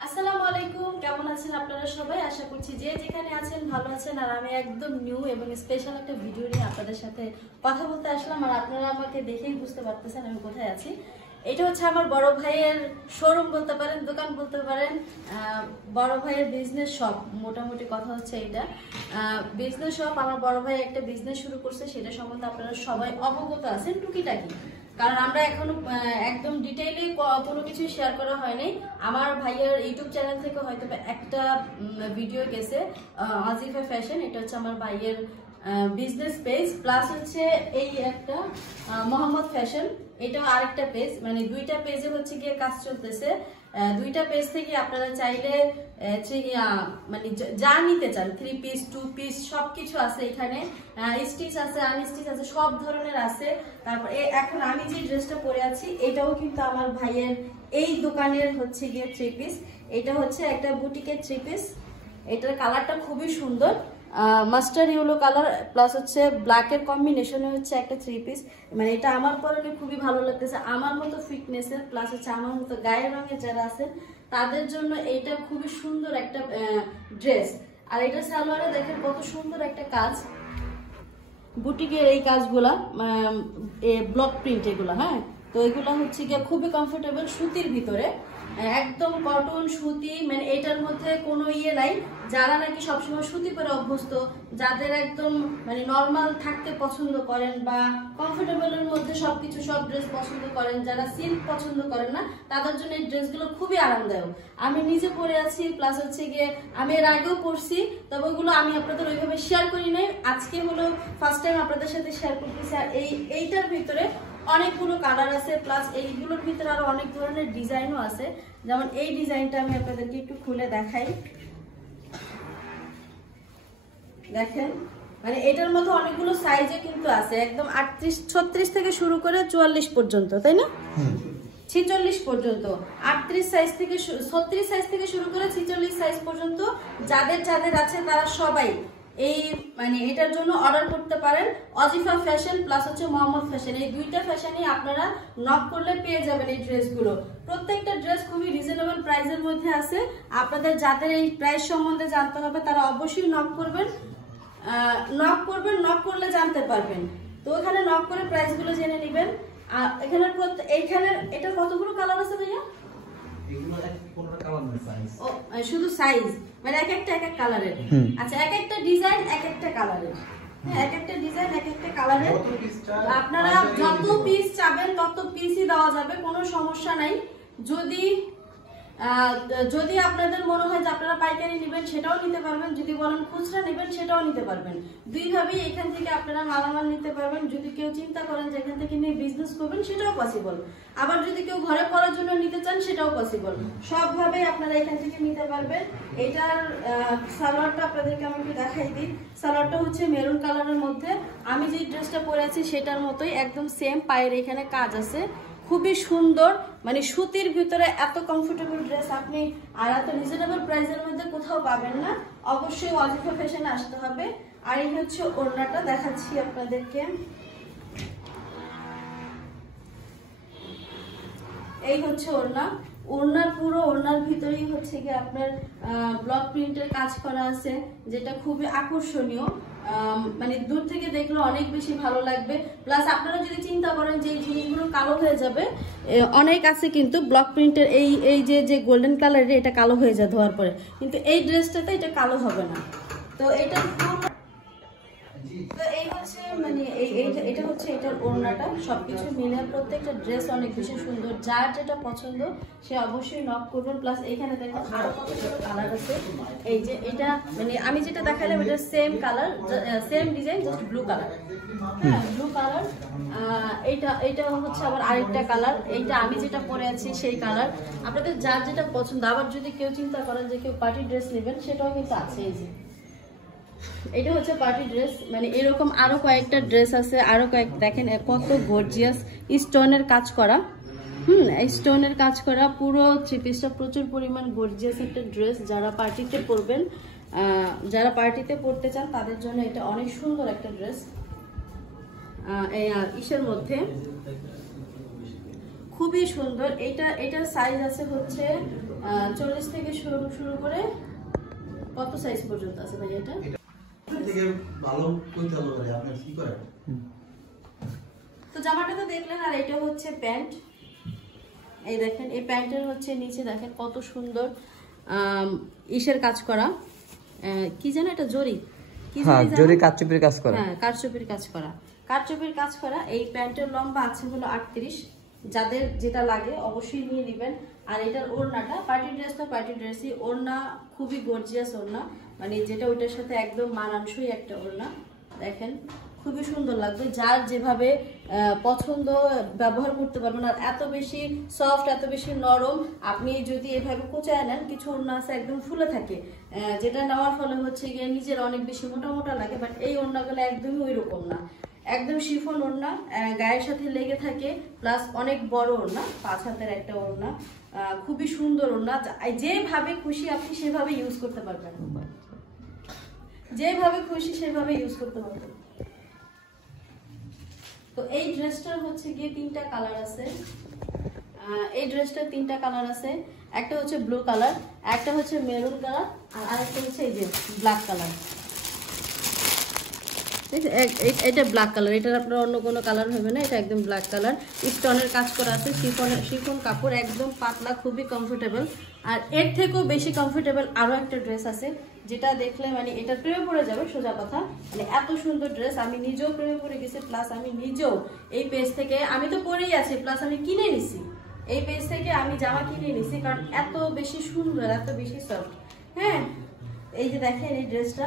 আসসালামু আলাইকুম, কেমন আছেন আপনারা সবাই? আশা করছি যে যেখানে আছেন ভালো আছেন। আর আমি একদম নিউ এবং স্পেশাল একটা ভিডিও নিয়ে আপনাদের সাথে কথা বলতে আসলাম। আর আপনারা আমাকে দেখেই বুঝতে পারতেছেন আমি কোথায় আছি। এটা হচ্ছে আমার বড় ভাইয়ের শোরুম বলতে পারেন, দোকান বলতে পারেন, বড় ভাইয়ের বিজনেস শপ। মোটামুটি কথা হচ্ছে এটা বিজনেস শপ। আমার বড় ভাই একটা বিজনেস শুরু করছে, সেটা সম্বন্ধে আপনারা সবাই অবগত আছেন টুকিটাকি, কারণ আমরা এখনো একদম ডিটেইলি কোনো কিছু শেয়ার করা হয়নি। আমার ভাইয়ের ইউটিউব চ্যানেল থেকে হয়তো একটা ভিডিও গেছে, আজিফা ফ্যাশন। এটা হচ্ছে আমার ভাইয়ের বিজনেস পেজ, প্লাস হচ্ছে এই একটা মোহাম্মদ ফ্যাশন, এটাও আরেকটা পেজ। মানে দুইটা পেজে হচ্ছে গিয়ে কাজ চলতেছে। দুইটা পেজ থেকে আপনারা চাইলে মানে যা নিতে চান, 3 পিস 2 পিস সবকিছু আছে এখানে। স্টিচ আছে, আনস্টিচ আছে, সব ধরনের আছে। তারপর এখন আমি যে ড্রেসটা পরে আছি এটাও কিন্তু আমার ভাইয়ের এই দোকানের হচ্ছে গিয়ে 3 পিস। এটা হচ্ছে একটা বুটিকের 3 পিস। এটার কালারটা খুবই সুন্দর, মাস্টার্ড ইয়েলো কালার প্লাস হচ্ছে ব্ল্যাকের কম্বিনেশনে হচ্ছে একটা 3 পিস। মানে এটা আমার পরনে খুবই ভালো লাগতেছে, আমার মতো ফিটনেসের প্লাস হচ্ছে আমার মতো গায়ের রঙের যারা আছেন তাদের জন্য এইটা খুবই সুন্দর একটা ড্রেস। আর এটা সালোয়ারে দেখেন কত সুন্দর একটা কাজ, বুটিকের এই কাজগুলা, ব্লক প্রিন্ট এগুলো। হ্যাঁ, তো এগুলো হচ্ছে গিয়ে খুবই কমফোর্টেবল, সুতির ভিতরে, একদম কটন সুতি। মানে এটার মধ্যে কোনো ইয়ে নাই। যারা নাকি সবসময় সুতি পরে অভ্যস্ত, যাদের একদম মানে নর্মাল থাকতে পছন্দ করেন বা কমফোর্টেবলের মধ্যে সবকিছু সব ড্রেস পছন্দ করেন, যারা সিল্ক পছন্দ করেন না, তাদের জন্য এই ড্রেসগুলো খুবই আরামদায়ক। আমি নিজে পরে আছি, প্লাস হচ্ছে গিয়ে আমি এর আগেও পরছি, তবে ওইগুলো আমি আপনাদের ওইভাবে শেয়ার করি নাই। আজকে হলো ফার্স্ট টাইম আপনাদের সাথে শেয়ার করতেছি। আর এইটার ভিতরে অনেকগুলো কালার আছে, প্লাস এইগুলোর ভিতরে আরো অনেক ধরনের ডিজাইনও আছে। যেমন এই ডিজাইনটা আমি আপনাদেরকে একটু খুলে দেখাই, দেখেন। মানে এটার মধ্যে অনেকগুলো সাইজে কিন্তু আছে, একদম 38 36 থেকে শুরু করে 44 পর্যন্ত, তাই না? 46 পর্যন্ত, 38 সাইজ থেকে 36 সাইজ থেকে শুরু করে 46 সাইজ পর্যন্ত যাদের যাদের আছে তারা সবাই এই মানে এটার জন্য অর্ডার করতে পারেন। অজিফা ফ্যাশন প্লাস হচ্ছে মোহাম্মদ ফ্যাশন, এই দুইটা ফ্যাশনই আপনারা নক করলে পেয়ে যাবেন এই ড্রেসগুলো। প্রত্যেকটা ড্রেস খুবই রিজনেবল প্রাইসের মধ্যে আছে। আপনাদের যাদের এই প্রাইস সম্বন্ধে জানতে হবে তারা অবশ্যই নক করবেন, নক করলে জানতে পারবেন। তো ওখানে নক করে প্রাইসগুলো জেনে নেবেন। আর এইখানে এটা কতগুলো কালার আছে ভাইয়া? শুধু সাইজ, মানে এক একটা কালারের। আচ্ছা, এক একটা ডিজাইন এক একটা কালারের। হ্যাঁ, এক একটা ডিজাইন এক একটা কালারের। আপনারা যত পিস চাবেন তত পিসই দেওয়া যাবে, কোনো সমস্যা নাই। যদি আপনাদের মনে হয় যে আপনারা পাইকারি নেবেন সেটাও নিতে পারবেন, যদি বলেন খুচরা নেবেন সেটাও নিতে পারবেন। দুইভাবেই এখান থেকে আপনারা মালামাল নিতে পারবেন। যদি কেউ চিন্তা করেন যে এখান থেকে নিয়ে বিজনেস করবেন সেটাও পসিবল, আবার যদি কেউ ঘরে পড়ার জন্য নিতে চান সেটাও পসিবল। সবভাবেই আপনারা এখান থেকে নিতে পারবেন। এটার সালোয়ারটা আপনাদেরকে আমি একটু দেখাই দিই। সালোয়ারটা হচ্ছে মেরুন কালারের মধ্যে, আমি যে ড্রেসটা পরে আছি সেটার মতোই একদম সেম। পায়ের এখানে কাজ আছে, খুবই সুন্দর। মানে সুতির ভিতরে এত কমফোর্টেবল ড্রেস আপনি আর এত রিজনেবল প্রাইসের মধ্যে কোথাও পাবেন না। অবশ্যই অজিফা ফ্যাশনে আসতে হবে। আর এই হচ্ছে ওড়নাটা, দেখাচ্ছি আপনাদেরকে। এই হচ্ছে ওড়না, ওড়নার পুরো ওড়নার ভিতরেই হচ্ছে কি আপনার ব্লক প্রিন্টের কাজ করা আছে, যেটা খুবই আকর্ষণীয়। মানে দূর থেকে দেখলে অনেক বেশি ভালো লাগবে। প্লাস আপনারা যদি চিন্তা করেন যে এই জিনিসগুলো কালো হয়ে যাবে, অনেক আছে কিন্তু ব্লক প্রিন্টের এই যে গোল্ডেন কালারের, এটা কালো হয়ে যায় ধোয়ার পরে, কিন্তু এই ড্রেসটাতে এটা কালো হবে না। তো এটা তো এই হচ্ছে মানে এটা হচ্ছে এটার ওড়নাটা। সবকিছু মিলে প্রত্যেকটা ড্রেস অনেক বেশি সুন্দর। যার যেটা পছন্দ সে অবশ্যই নক করবেন। প্লাস এখানে দেখেন আরো কতগুলো কালার আছে। এই যে এটা মানে আমি যেটা দেখালাম এটা same colour, same design, just blue colour. হ্যাঁ, ব্লু কালার। এটা হচ্ছে আবার আরেকটা কালার। এইটা আমি যেটা পরে আছি সেই কালার। আপনাদের যার যেটা পছন্দ। আবার যদি কেউ চিন্তা করেন যে কেউ পার্টি ড্রেস নেবেন সেটাও কিন্তু আছে। এই যে এটা হচ্ছে পার্টি ড্রেস। মানে এরকম আরো কয়েকটা ড্রেস আছে, আরো দেখেন কত গর্জিয়াস স্টোনের কাজ করা। স্টোনের কাজ করা পুরো 3 পিসটা প্রচুর পরিমাণ গর্জিয়াস একটা ড্রেস। যারা পার্টিতে পরবেন, যারা পার্টিতে পরতে চান তাদের জন্য এটা অনেক সুন্দর একটা ড্রেস। ইসের মধ্যে খুবই সুন্দর। এটার সাইজ আছে হচ্ছে 40 থেকে শুরু করে কত সাইজ পর্যন্ত আছে ভাই? এটা থেকে ভালো কইতে হবে ভাই, আপনি কি করেন? তো জামাটা তো দেখলেন, আর এটা হচ্ছে প্যান্ট। এই দেখেন, এই প্যান্টের হচ্ছে নিচে দেখেন কত সুন্দর ইসের কাজ করা, কি জানো এটা, জরি, হ্যাঁ জরি কারচুপির কাজ করা, হ্যাঁ কারচুপির কাজ করা, কারচুপির কাজ করা। এই প্যান্টের লম্বা আছে হলো 38, যাদের যেটা লাগে অবশ্যই নিয়ে নেবেন। আর এটার ওড়নাটা পার্টি ড্রেস, তো পার্টি ড্রেসই ওড়না, খুবই গর্জিয়াস ওড়না, মানে যেটা ওইটার সাথে একদম মানানসই একটা ওড়না। দেখেন খুবই সুন্দর লাগবে, যার যেভাবে পছন্দ ব্যবহার করতে পারবেন। আর এত বেশি সফট, এত বেশি নরম, আপনি যদি এভাবে কোঁচায় নেন, কিছু ওড়না আছে একদম ফুলে থাকে, যেটা নেওয়ার ফলে হচ্ছে গিয়ে নিজের অনেক বেশি মোটা মোটা লাগে, বাট এই ওড়নাগুলো একদমই ওই রকম না, একদম শিফন ওড়না, গায়ের সাথে লেগে থাকে, প্লাস অনেক বড় ওড়না, 5 হাতের একটা ওড়না, খুবই সুন্দর ওড়না। যেভাবে খুশি আপনি সেভাবে ইউজ করতে পারবেন, যেভাবে খুশি সেভাবে ইউজ করতে পারবেন। তো এই ড্রেসটার হচ্ছে গিয়ে 3টা কালার আছে, এই ড্রেসটার 3টা কালার আছে। একটা হচ্ছে ব্লু কালার, একটা হচ্ছে মেরুন কালার, আর আরেকটা হচ্ছে এই যে ব্ল্যাক কালার। এটা ব্ল্যাক কালার, এটার আপনার অন্য কোনো কালার হবে না, এটা একদম ব্ল্যাক কালার। স্টোনের কাজ করা আছে, শিফন কাপড়, একদম পাতলা, খুবই কমফোর্টেবল। আর এর থেকেও বেশি কমফোর্টেবল আরো একটা ড্রেস আছে, যেটা দেখলে মানে এটা প্রেমে পড়ে যাবে, সোজা কথা। মানে এত সুন্দর ড্রেস, আমি নিজেও প্রেমে পড়ে গেছি, প্লাস আমি নিজেও এই পেজ থেকে, আমি তো পরেই আছি, প্লাস আমি কিনে নিছি এই পেজ থেকে, আমি জামা কিনে নিছি, কারণ এত বেশি সুন্দর, এত বেশি সফট। হ্যাঁ, এই যে দেখেন এই ড্রেসটা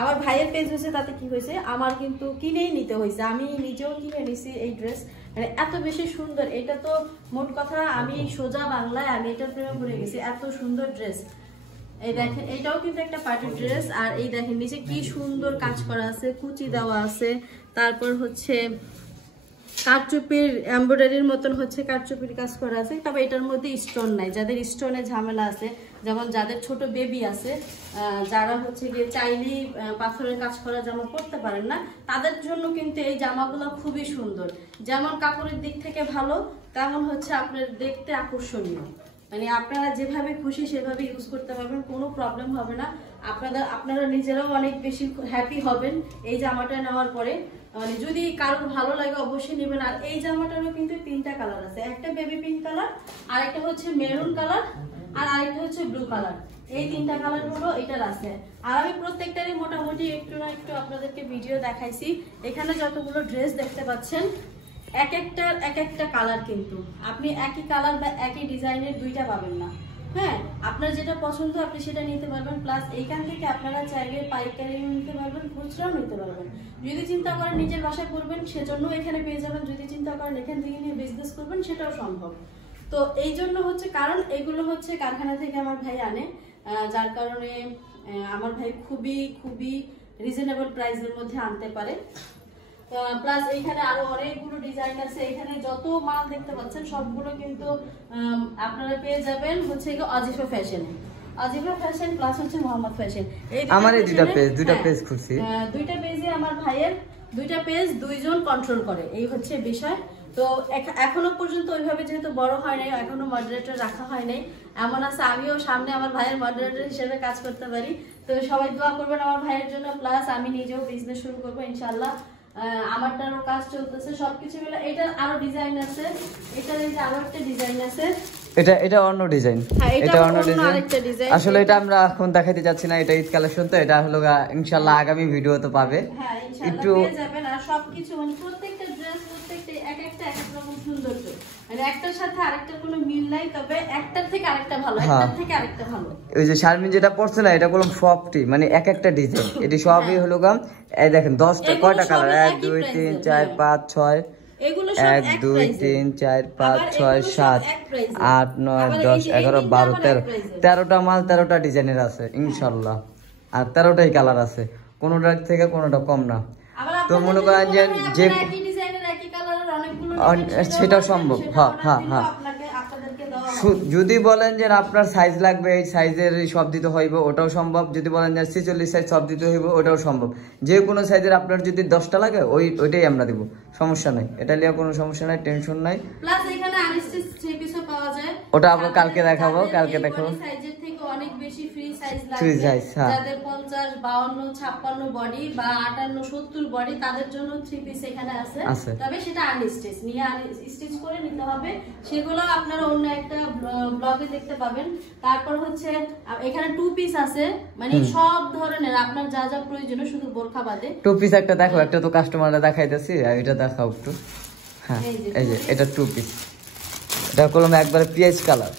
আমার ভাইয়ের পেজ হয়েছে, তাতে কি হয়েছে, আমার কিন্তু কিনেই নিতে হয়েছে, আমি নিজেও কিনে নিছি এই ড্রেস, মানে এত বেশি সুন্দর। এটা তো মোট কথা আমি সোজা বাংলায় আমি এটার প্রেমে পড়ে গেছি, এত সুন্দর ড্রেস। এই দেখেন, এটাও কিন্তু একটা পার্টি ড্রেস, আর এই দেখেন নিচে কি সুন্দর কাজ করা আছে, কুচি দেওয়া আছে, তারপর হচ্ছে কারচুপির এমব্রয়ডারির মতন হচ্ছে কারচুপির কাজ করা আছে। তবে এটার মধ্যে স্টোন নাই, যাদের স্টোনের ঝামেলা আছে, যেমন যাদের ছোট বেবি আছে, যারা হচ্ছে গিয়ে চাইলেই পাথরের কাজ করা জামা পরতে পারেন না, তাদের জন্য কিন্তু এই জামাগুলো খুবই সুন্দর। যেমন কাপড়ের দিক থেকে ভালো, তেমন হচ্ছে আপনার দেখতে আকর্ষণীয়, মানে আপনারা যেভাবে খুশি সেভাবে ইউজ করতে পারবেন, কোনো প্রবলেম হবে না। আপনারা নিজেরাও অনেক বেশি হ্যাপি হবেন এই জামাটা নেওয়ার পরে। মানে যদি কারোর ভালো লাগে অবশ্যই নেবেন। আর এই জামাটারও কিন্তু 3টা কালার আছে, একটা বেবি পিঙ্ক কালার, আর একটা হচ্ছে মেরুন কালার, আর আরেকটা হচ্ছে ব্লু কালার। এই 3টা কালার হলো এটার আছে। আর আমি প্রত্যেকটারই মোটামুটি একটু না একটু আপনাদেরকে ভিডিও দেখাইছি। এখানে যতগুলো ড্রেস দেখতে পাচ্ছেন, এক একটা কালার, কিন্তু আপনি একই কালার বা একই ডিজাইনের 2টা পাবেন না। হ্যাঁ, আপনার যেটা পছন্দ আপনি সেটা নিতে পারবেন, প্লাস এইখান থেকে আপনারা চাইলে পাইকারিও নিতে পারবেন, খুচরাও নিতে পারবেন। যদি চিন্তা করেন নিজের বাসায় করবেন, সেজন্য এখানে পেয়ে যাবেন। যদি চিন্তা করেন এখান থেকে নিয়ে বিজনেস করবেন, সেটাও সম্ভব। তো এই জন্য হচ্ছে, কারণ এগুলো হচ্ছে কারখানা থেকে আমার ভাই আনে, যার কারণে আমার ভাই খুবই রিজনেবল প্রাইসের মধ্যে আনতে পারে। প্লাস এইখানে আরো অনেকগুলো ডিজাইন আছে, এখানে যত মাল দেখতে পাচ্ছেন সবগুলো কিন্তু আপনারা পেয়ে যাবেন হচ্ছে আজিফা ফ্যাশনে, আজিফা ফ্যাশন প্লাস হচ্ছে মোহাম্মদ ফ্যাশন। আমার এই দুইটা পেজ খুলছি, 2টা পেজে আমার ভাইয়ের 2টা পেজ 2জন কন্ট্রোল করে, এই হচ্ছে বিষয়। তো এখনো পর্যন্ত ওইভাবে যেহেতু বড় হয় নাই, এখনো মডারেটর রাখা হয় নাই, এমন আছে আমিও সামনে আমার ভাইয়ের মডারেটর হিসেবে কাজ করতে পারি। তো সবাই দোয়া করবেন আমার ভাইয়ের জন্য, প্লাস আমি নিজেও বিজনেস শুরু করবো ইনশাআল্লাহ। আমারটারও কাজ চলতেছে, সবকিছু মিলে। এটার আরো ডিজাইন আছে, এটার এই যে আরো একটা ডিজাইন আছে, এটা অন্য ডিজাইন, এটা অন্য ডিজাইন। আসলে এটা আমরা এখন দেখাইতে যাচ্ছি না, এটা ঈদ কালেকশন, তো এটা হলো ইনশাআল্লাহ আগামী ভিডিওতে পাবে। হ্যাঁ ইনশাআল্লাহ পেয়ে যাবেন। আর সবকিছু মানে প্রত্যেকটা ড্রেস, প্রত্যেকটা এক একটা রকম সৌন্দর্য, মানে একটার সাথে আরেকটার কোনো মিল নাই, তবে একটার থেকে আরেকটা ভালো, একটার থেকে আরেকটা ভালো। ওই যে শারমিন যেটা পড়ছে না, এটা বললাম সবটি, মানে এক একটা ডিজাইন, এটি সবই হলো এই দেখেন 10টা কয়টা কালার, 1 2 3 4 5 6, এগুলো 1 2 3 4 5 6 7 8 9 10 11 12 13, 13টা মাল 13টা ডিজাইনের আছে ইনশাআল্লাহ। আর 13টাই কালার আছে, কোনোটার থেকে কোনোটা কম না। তো মনে করেন যে একই ডিজাইনের একই কালারের অনেকগুলো সেটা সম্ভব, হ্যাঁ যদি বলেন যে আপনার সাইজ লাগবে এই সাইজের সব দিতে হইব ওটাও সম্ভব, যদি বলেন যে 46 সাইজ সব দিতে হইব ওটাও সম্ভব। যে কোনো সাইজের আপনার যদি 10টা লাগে ওইটাই আমরা দিব, সমস্যা নাই, এটা নিয়ে কোনো সমস্যা নাই, টেনশন নাই। প্লাস এখানে আনস্টিচ থ্রি পিসও পাওয়া যায়, ওটা আমরা কালকে দেখাবো, কালকে দেখাবো। সাইজের থেকে অনেক বেশি ফ্রি সাইজ ফ্রি লাগবে, সাইজ, হ্যাঁ। যাদের 50 52 56 বডি বা 58 70 বডি তাদের জন্য থ্রি পিস এখানে আছে, তবে সেটা আনস্টিচ নিয়ে স্টিচ করে নিতে হবে, সেগুলো আপনারা অন্য একটা ব্লগে দেখতে পাবেন। তারপর হচ্ছে এখানে টু পিস আছে, মানে সব ধরনের আপনার যা যা প্রয়োজন, শুধু বোরখা বাদে। টু পিস একটা দেখো, একটা তো কাস্টমাররা দেখাইতেছি, এটা দেখাও একটু। হ্যাঁ এই যে এটা টু পিস, এটা করলাম একবারে পিএইচ কালার,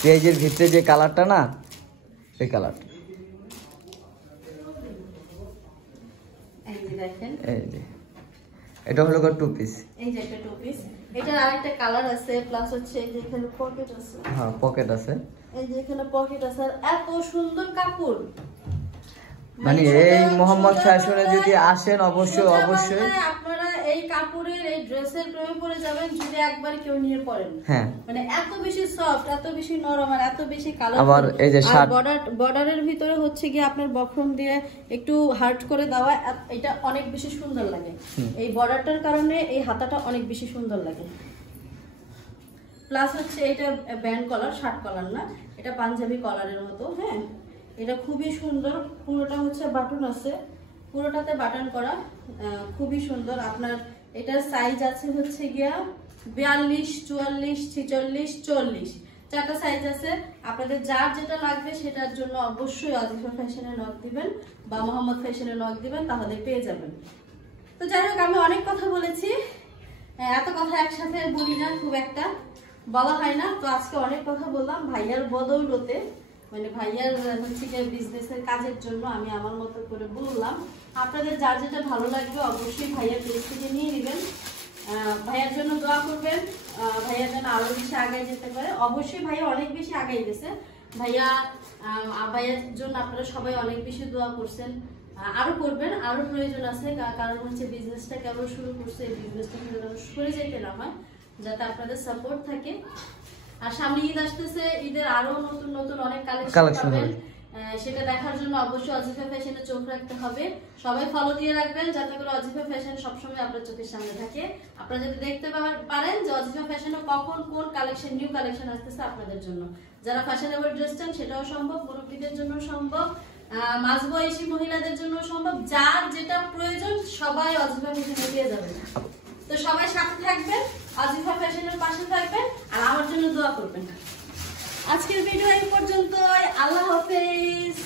পেঁয়াজের ভিতরে যে কালারটা না, এই কালারটা, এই যে দেখেন, এই যে এটা হলো টু পিস, এই যে একটা টু পিস। এটার আরেকটা কালার আছে, প্লাস হচ্ছে এই যে এখানে পকেট আছে, হ্যাঁ পকেট আছে, এই যে এখানে পকেট আছে, আর এত সুন্দর কাপড়। মানে এই মোহাম্মদ ফ্যাশনে যদি আসেন অবশ্যই অবশ্যই আপনারা এই কাপড়ের এই ড্রেসের প্রেমে পড়ে যাবেন যদি একবার কেউ নিয়ে পড়েন। হ্যাঁ, মানে এত বেশি সফট, এত বেশি নরম, আর এত বেশি কালার। আবার এই যে শার্ট বর্ডারের ভিতরে হচ্ছে কি আপনার বক্রম দিয়ে একটু হার্ট করে দেওয়া, এটা অনেক বেশি সুন্দর লাগে। এই বর্ডারটার কারণে এই হাতাটা অনেক বেশি সুন্দর লাগে। প্লাস হচ্ছে এটা ব্যান্ড কলার, শার্ট কলার না, এটা পাঞ্জাবি কলারের মতো। হ্যাঁ, এটা খুবই সুন্দর, পুরোটা হচ্ছে বাটন আছে, পুরোটাতে বাটন করা, খুবই সুন্দর। আপনার এটার সাইজ আছে হচ্ছে গিয়া 42 44 46 40, চারটা সাইজ আছে। আপনাদের যার যেটা লাগবে সেটার জন্য অবশ্যই আজিফা ফ্যাশনে নক দিবেন বা মোহাম্মদ ফ্যাশনে নক দিবেন, তাহলে পেয়ে যাবেন। তো যাই হোক, আমি অনেক কথা বলেছি, এত কথা একসাথে বলি না, খুব একটা বলা হয় না, তো আজকে অনেক কথা বললাম ভাইয়ার বদৌলতে, মানে ভাইয়ার হচ্ছে বিজনেসের কাজের জন্য আমি আমার মতো করে বললাম। আপনাদের যার যেটা ভালো লাগবে অবশ্যই ভাইয়ার পেজ থেকে নিয়ে নেবেন, ভাইয়ার জন্য দোয়া করবেন, ভাইয়ার জন্য আরো বেশি আগায় যেতে পারে। অবশ্যই ভাইয়া অনেক বেশি আগাই গেছে, ভাইয়ার জন্য আপনারা সবাই অনেক বেশি দোয়া করছেন, আরো করবেন, আরো প্রয়োজন আছে, কারণ হচ্ছে বিজনেসটা কেবল শুরু করছে, এই বিজনেসটা কিন্তু সরে যেতে না হয়, যাতে আপনাদের সাপোর্ট থাকে। আর সামনে ঈদ আসতেছে, ঈদের আরো নতুন নতুন অনেক কালেকশন পাবেন, সেটা দেখার জন্য অবশ্যই আজিফা ফ্যাশনে চোখ রাখতে হবে। সবাই ফলো দিয়ে রাখবেন যাতে করে আজিফা ফ্যাশন সবসময় আপনার চোখের সামনে থাকে, আপনারা যদি দেখতে পারেন যে আজিফা ফ্যাশনে কখন কোন কালেকশন, নিউ কালেকশন আসতেছে আপনাদের জন্য। যারা ফ্যাশনেবল ড্রেস চান সেটাও সম্ভব, মুরব্বীদের জন্য সম্ভব, মাঝবয়সী মহিলাদের জন্য সম্ভব, যার যেটা প্রয়োজন সবাই আজিফা ফ্যাশনে পেয়ে যাবেন। তো সবাই সাথে থাকবেন, আজিফা ফ্যাশনের পাশে থাকবেন, আর আমার জন্য দোয়া করবেন। আজকের ভিডিও এই পর্যন্ত, আল্লাহ হাফেজ।